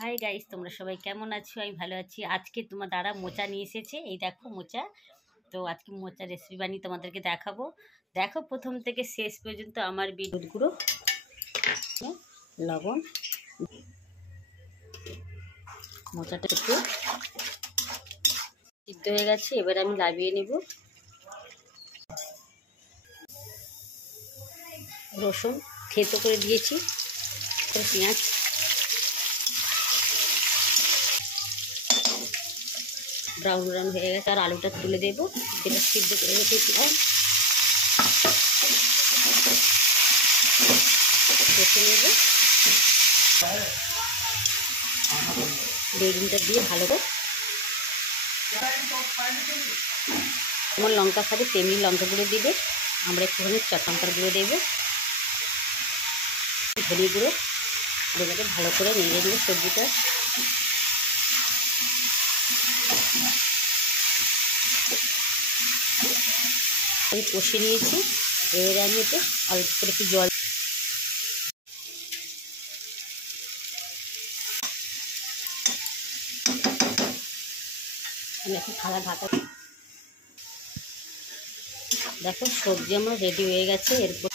Hi guys, তোমরা সবাই কেমন আছো? আমি ভালো আছি। আজকে তোমার দাদা মোচা নিয়ে এসেছে। এই দেখো মোচা। তো আজকে মোচা রেসিপি বানিয়ে তোমাদেরকে দেখাবো। দেখো প্রথম থেকে শেষ পর্যন্ত আমার বিদ্যুৎ গুঁড়ো, লবণ, মোচাটা একটু সিদ্ধ হয়ে গেছে। এবার আমি লাভিয়ে নেব। রসুন থেতো করে দিয়েছি, পেঁয়াজ, ব্রাউন ব্রাউন হয়ে গেছে। আর আলুটা তুলে দেবো, যেটা সিদ্ধ করে রেখেছিলাম। কষে নেব। বেগুনটা দিয়ে ভালো করে, যেমন লঙ্কা খাবে তেমনি লঙ্কা গুঁড়ো দিবে। আমরা একটুখানি লঙ্কার গুঁড়ো দেবো, ধনে গুঁড়ো দেবে। ভালো করে নেড়ে দিয়ে সবজিটা আমি কষে নিয়েছি। এবারে আমি এতে অল্প করে একটু জল, আমি একটু থালা ঢাকা। দেখো সবজি আমার রেডি হয়ে গেছে। এরপর